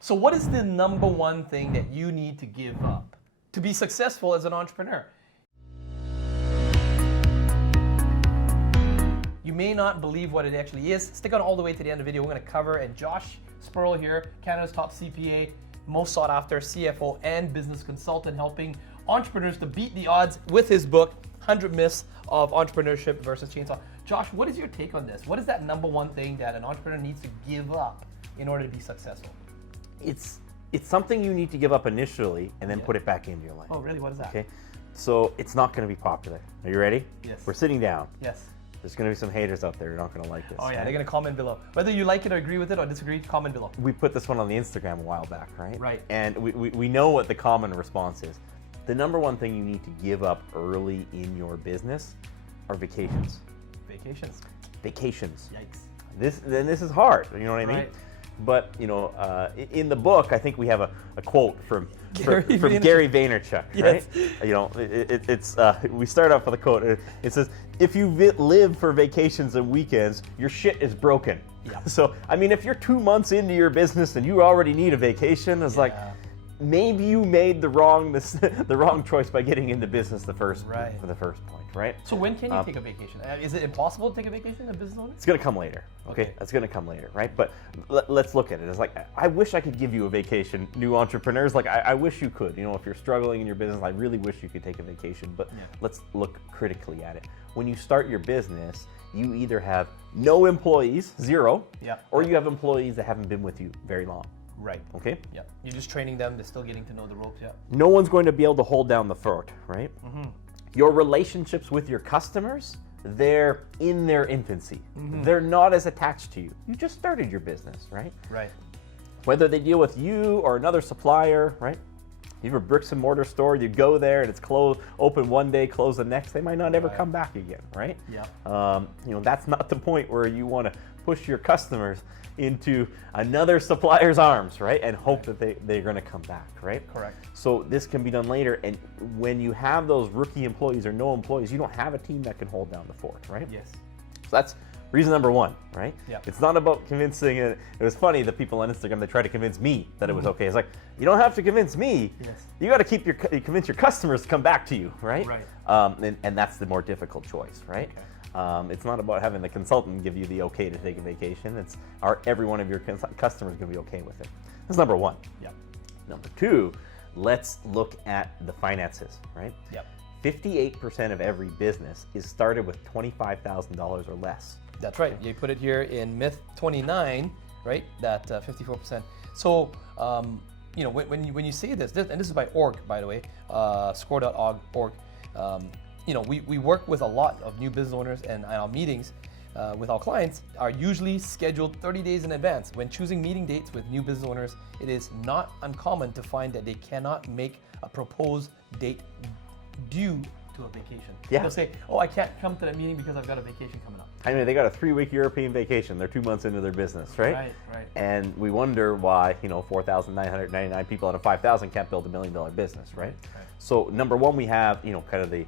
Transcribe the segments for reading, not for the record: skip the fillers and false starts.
So what is the number one thing that you need to give up to be successful as an entrepreneur? You may not believe what it actually is. Stick on all the way to the end of the video. We're going to cover, and Josh Spurrell here, Canada's top CPA, most sought after CFO and business consultant, helping entrepreneurs to beat the odds with his book, 100 Myths of Entrepreneurship versus Chainsaw. Josh, what is your take on this? What is that number one thing that an entrepreneur needs to give up in order to be successful? It's something you need to give up initially and then put it back into your life. Oh, really? What is that? Okay, so it's not going to be popular. Are you ready? Yes. We're sitting down. Yes. There's going to be some haters out there who are not going to like this. Oh yeah, right? they're going to comment below. Whether you like it or agree with it or disagree, comment below. We put this one on the Instagram a while back, right? Right. And we know what the common response is. The number one thing you need to give up early in your business are vacations. Vacations. Vacations. Yikes. This is hard, you know what I mean? Right. But, you know, in the book, I think we have a quote from Gary Vaynerchuk, right? Yes. You know, we start off with a quote. It says, if you live for vacations and weekends, your shit is broken. Yeah. So, I mean, if you're 2 months into your business and you already need a vacation, it's like, maybe you made the wrong choice by getting into business for the first point, right? So when can you take a vacation? Is it impossible to take a vacation as a business owner? It's going to come later, okay? That's going to come later, right? But let's look at it. It's like, I wish I could give you a vacation, new entrepreneurs. Like, I wish you could. You know, if you're struggling in your business, I really wish you could take a vacation. But let's look critically at it. When you start your business, you either have no employees, zero, or you have employees that haven't been with you very long. Right. Okay? Yeah. You're just training them. They're still getting to know the ropes. Yeah. No one's going to be able to hold down the fort, right? Mm-hmm. Your relationships with your customers, they're in their infancy. Mm-hmm. They're not as attached to you. You just started your business, right? Right. Whether they deal with you or another supplier, right? You have a bricks and mortar store, you go there and it's closed, open one day, closed the next. They might not ever come back again, right? Yeah. You know, that's not the point where you want to push your customers into another supplier's arms, right? And hope that they're going to come back, right? Correct. So this can be done later. And when you have those rookie employees or no employees, you don't have a team that can hold down the fort, right? Yes. So that's reason number one, right? Yeah. It's not about convincing. It was funny, the people on Instagram, they try to convince me that it was okay. It's like, you don't have to convince me. Yes. You got to convince your customers to come back to you, right? Right. And that's the more difficult choice, right? Okay. It's not about having the consultant give you the okay to take a vacation. It's every one of your customers going to be okay with it. That's number one. Yep. Number two, let's look at the finances, right? Yep. 58% of every business is started with $25,000 or less. That's right. You put it here in myth 29, right? That 54%. So, you know, when you say this, and this is by org, by the way, score.org. You know, we work with a lot of new business owners, and our meetings with our clients are usually scheduled 30 days in advance. When choosing meeting dates with new business owners, it is not uncommon to find that they cannot make a proposed date due to a vacation. Yeah. They'll say, oh, I can't come to that meeting because I've got a vacation coming up. I mean, they got a 3-week European vacation. They're 2 months into their business, right? Right. And we wonder why, you know, 4,999 people out of 5,000 can't build $1 million business, right? So number one, we have, you know, kind of the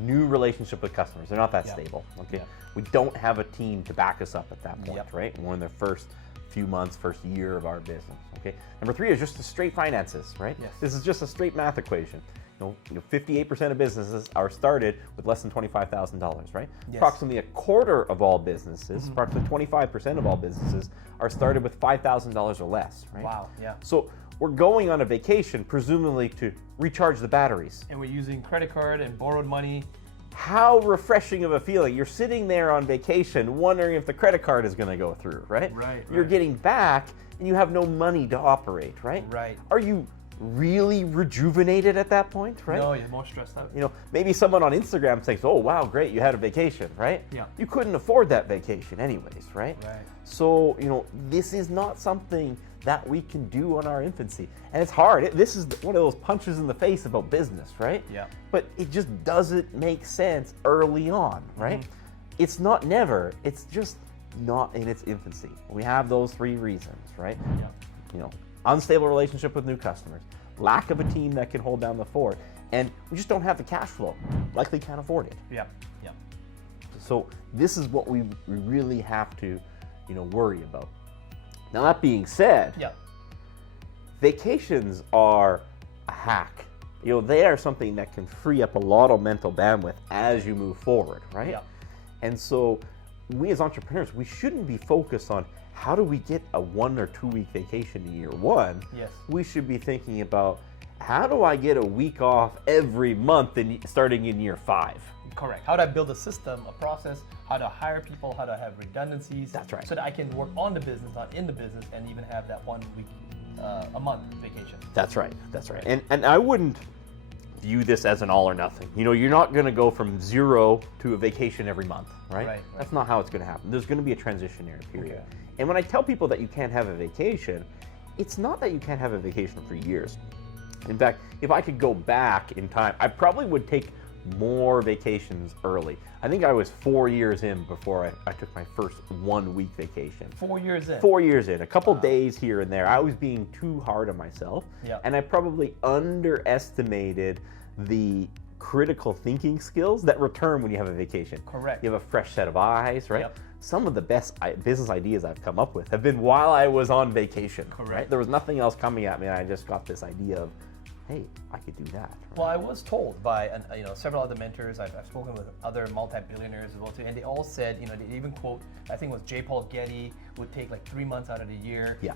new relationship with customers. They're not that stable, okay? Yeah. We don't have a team to back us up at that point, Yep. right? We're in the first few months, first year of our business, okay? Number three is just the straight finances, right? Yes. This is just a straight math equation. You know, 58% of businesses are started with less than $25,000, right? Yes. Approximately a quarter of all businesses, approximately 25% of all businesses are started with $5,000 or less, right? Wow, yeah. So we're going on a vacation, presumably to recharge the batteries. And we're using credit card and borrowed money. How refreshing of a feeling. You're sitting there on vacation wondering if the credit card is going to go through, right? Right. You're getting back and you have no money to operate, right? Right. Are you really rejuvenated at that point, right? No, you're more stressed out. You know, maybe someone on Instagram thinks, oh, wow, great, you had a vacation, right? Yeah. You couldn't afford that vacation anyways, right? Right. So, you know, this is not something that we can do on our infancy. And it's hard. This is one of those punches in the face about business, right? Yeah. But it just doesn't make sense early on, right? It's not never, it's just not in its infancy. We have those three reasons, right? Yeah. You know, unstable relationship with new customers, lack of a team that can hold down the fort, and we just don't have the cash flow. Likely can't afford it. Yeah. Yeah. So this is what we really have to, you know, worry about. Now that being said, Yeah. vacations are a hack. You know, they are something that can free up a lot of mental bandwidth as you move forward, right? Yeah. And so we as entrepreneurs, we shouldn't be focused on how do we get a 1 or 2 week vacation in year one. Yes. We should be thinking about how do I get a week off every month starting in year 5? Correct. How do I build a system, a process, how to hire people, how to have redundancies. That's right. So that I can work on the business, not in the business, and even have that 1 week a month vacation. That's right. That's right. And I wouldn't view this as an all or nothing. You know, you're not going to go from 0 to a vacation every month, right? Right. That's not how it's going to happen. There's going to be a transitionary period. Okay. And when I tell people that you can't have a vacation, it's not that you can't have a vacation for years. In fact, if I could go back in time, I probably would take more vacations early. I think I was 4 years in before I took my first 1 week vacation. 4 years in. 4 years in, a couple days here and there. I was being too hard on myself. Yeah. And I probably underestimated the critical thinking skills that return when you have a vacation. Correct. You have a fresh set of eyes, right? Yep. Some of the best business ideas I've come up with have been while I was on vacation. Correct. Right? There was nothing else coming at me, and I just got this idea of, hey, I could do that. Right? Well, I was told by several other mentors. I've spoken with other multi-billionaires as well too, and they all said, they even quote, I think it was J. Paul Getty would take like 3 months out of the year. Yeah.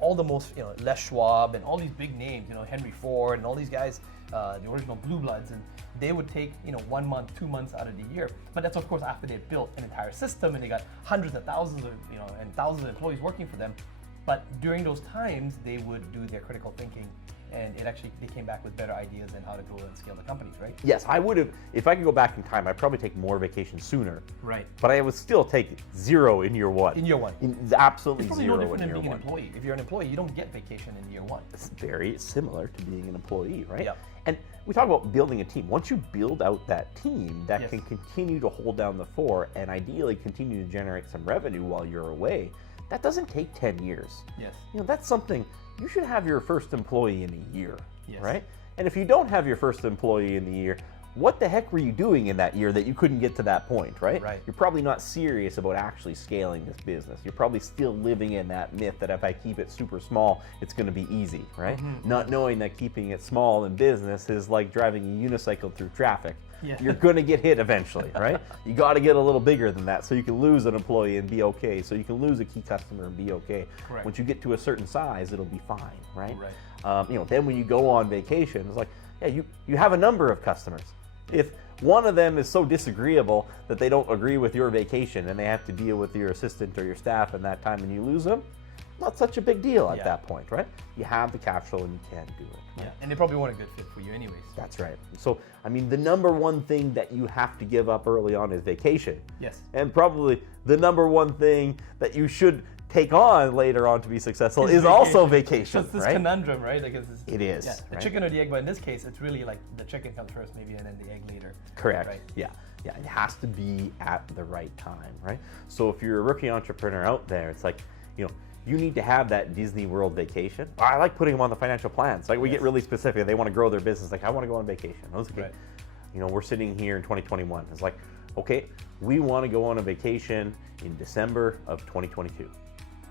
All the most, Les Schwab and all these big names, Henry Ford and all these guys, the original Blue Bloods, and they would take 1 month, 2 months out of the year. But that's of course after they built an entire system and they got hundreds of thousands of and thousands of employees working for them. But during those times, they would do their critical thinking, and they came back with better ideas on how to go and scale the companies, right? Yes, I would have, if I could go back in time, I'd probably take more vacations sooner. Right. But I would still take 0 in year 1. In year 1. Absolutely It's probably 0 no different in than year being 1. an employee. If you're an employee, you don't get vacation in year 1. It's very similar to being an employee, right? Yeah. And we talk about building a team. Once you build out that team that Yes. can continue to hold down the fort and ideally continue to generate some revenue while you're away, that doesn't take 10 years. Yes. That's something, you should have your first employee in a year, Yes. right? And if you don't have your first employee in the year, what the heck were you doing in that year that you couldn't get to that point, right? Right. You're probably not serious about actually scaling this business. You're probably still living in that myth that if I keep it super small, it's going to be easy, right? Mm-hmm. Not knowing that keeping it small in business is like driving a unicycle through traffic. Yeah. You're going to get hit eventually, right? You got to get a little bigger than that so you can lose an employee and be okay. So you can lose a key customer and be okay. Correct. Once you get to a certain size, it'll be fine, right? Right. Then when you go on vacation, it's like, yeah, you have a number of customers. If one of them is so disagreeable that they don't agree with your vacation and they have to deal with your assistant or your staff in that time and you lose them, not such a big deal at Yeah. that point, right? You have the cash flow and you can do it. Yeah. And they probably weren't a good fit for you anyways. That's right. So, the number one thing that you have to give up early on is vacation. Yes. And probably the number one thing that you should take on later on to be successful is vacation. also vacation, So it's this right? conundrum, right? Like It is, Yeah, the right? chicken or the egg, but in this case, it's really like the chicken comes first, maybe, and then the egg later. Correct. Right. Yeah. It has to be at the right time, right? So if you're a rookie entrepreneur out there, it's like, you need to have that Disney World vacation. I like putting them on the financial plans. Like we get really specific. They want to grow their business. Like I want to go on vacation. Okay. Right. We're sitting here in 2021. It's like, okay, we want to go on a vacation in December of 2022.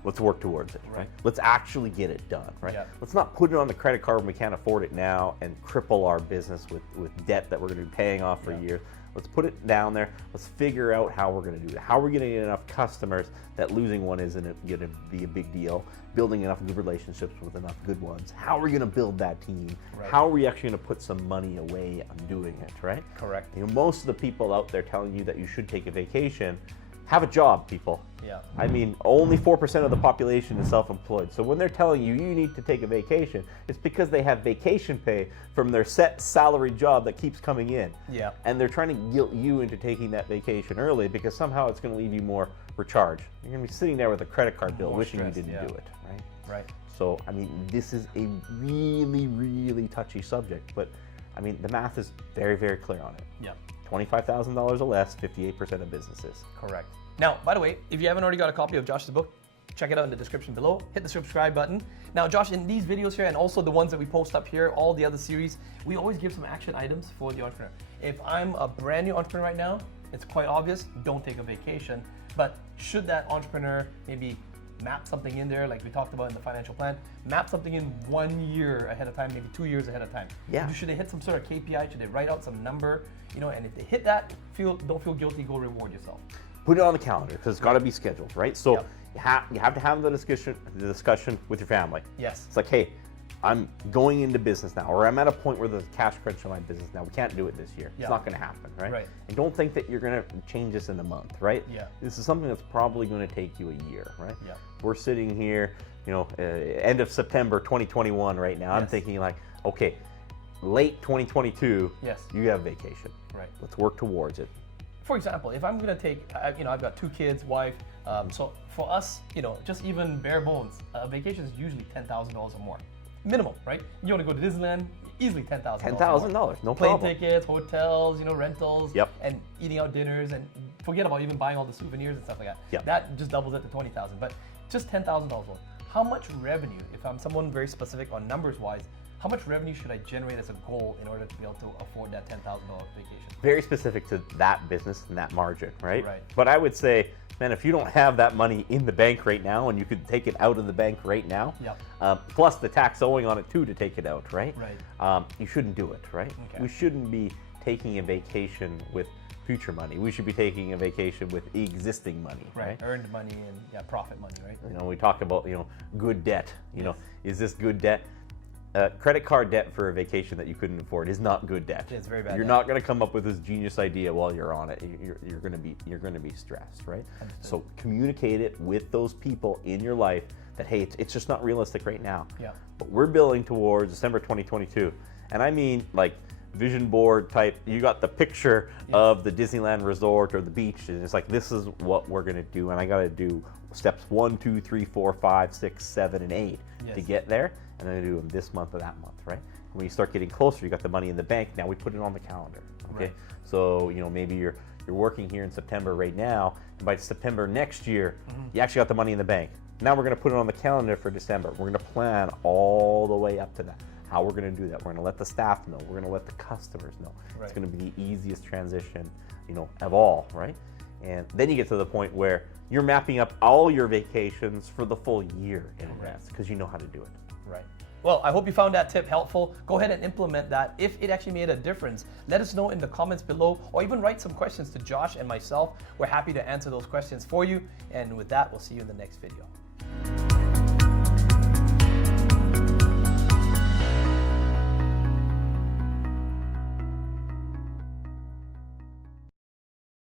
Let's work towards it, right? Let's actually get it done, right? Yeah. Let's not put it on the credit card when we can't afford it now and cripple our business with debt that we're going to be paying off for years. Let's put it down there. Let's figure out how we're going to do it. How are we going to get enough customers that losing one isn't going to be a big deal? Building enough good relationships with enough good ones. How are we going to build that team? Right. How are we actually going to put some money away on doing it, right? Correct. Most of the people out there telling you that you should take a vacation have a job, people. Yeah. Only 4% of the population is self-employed. So when they're telling you need to take a vacation, it's because they have vacation pay from their set salary job that keeps coming in. Yeah. And they're trying to guilt you into taking that vacation early because somehow it's going to leave you more recharge. You're going to be sitting there with a credit card bill More wishing stressed, you didn't yeah. do it, right? Right. So, this is a really, really touchy subject, but the math is very, very clear on it. Yeah. $25,000 or less, 58% of businesses. Correct. Now, by the way, if you haven't already got a copy of Josh's book, check it out in the description below. Hit the subscribe button. Now, Josh, in these videos here, and also the ones that we post up here, all the other series, we always give some action items for the entrepreneur. If I'm a brand new entrepreneur right now, it's quite obvious, don't take a vacation. But should that entrepreneur maybe map something in there, like we talked about in the financial plan. Map something in 1 year ahead of time, maybe 2 years ahead of time. Yeah. Should they hit some sort of KPI? Should they write out some number? And if they hit that, don't feel guilty. Go reward yourself. Put it on the calendar because it's got to be scheduled, right? So Yep. you have to have the discussion with your family. Yes. It's like, hey, I'm going into business now, or I'm at a point where there's cash crunch in my business now. We can't do it this year. Yeah. It's not going to happen, right? Right. And don't think that you're going to change this in a month, right? Yeah. This is something that's probably going to take you a year, right? Yeah. We're sitting here, end of September 2021 right now. I'm Yes. thinking like, okay, late 2022, Yes. you have vacation. Right. Let's work towards it. For example, if I'm going to take, I've got 2 kids, wife, so for us, just even bare bones, a vacation is usually $10,000 or more. Minimum, right? You want to go to Disneyland, easily $10,000. $10,000, no Plane problem. tickets, hotels, rentals, Yep. and eating out dinners, and forget about even buying all the souvenirs and stuff like that. Yep. That just doubles it to $20,000. But just $10,000 worth. How much revenue, if I'm someone very specific on numbers wise, how much revenue should I generate as a goal in order to be able to afford that $10,000 vacation? Very specific to that business and that margin, right? Right. But I would say, man, if you don't have that money in the bank right now and you could take it out of the bank right now, Yep. plus the tax owing on it too to take it out, right? Right. You shouldn't do it, right? Okay. We shouldn't be taking a vacation with future money. We should be taking a vacation with existing money, right? Earned money and profit money, right? We talk about, good debt. Is this good debt? Credit card debt for a vacation that you couldn't afford is not good debt. It's very bad You're debt. not going to come up with this genius idea while you're on it. You're going to be stressed, right? Understood. So communicate it with those people in your life that hey, it's just not realistic right now. Yeah. But we're building towards December 2022, and I mean like vision board type. You got the picture of the Disneyland resort or the beach, and it's like this is what we're going to do, and I got to do steps 1, 2, 3, 4, 5, 6, 7, and 8 to Yes. get there. And then I do them this month or that month, right? When you start getting closer, you got the money in the bank. Now we put it on the calendar, okay? Right. So maybe you're working here in September right now, and by September next year, you actually got the money in the bank. Now we're going to put it on the calendar for December. We're going to plan all the way up to that. How we're going to do that? We're going to let the staff know. We're going to let the customers know. Right. It's going to be the easiest transition, of all, right? And then you get to the point where you're mapping up all your vacations for the full year in advance because you know how to do it. Right. Well, I hope you found that tip helpful. Go ahead and implement that. If it actually made a difference, let us know in the comments below, or even write some questions to Josh and myself. We're happy to answer those questions for you. And with that, we'll see you in the next video.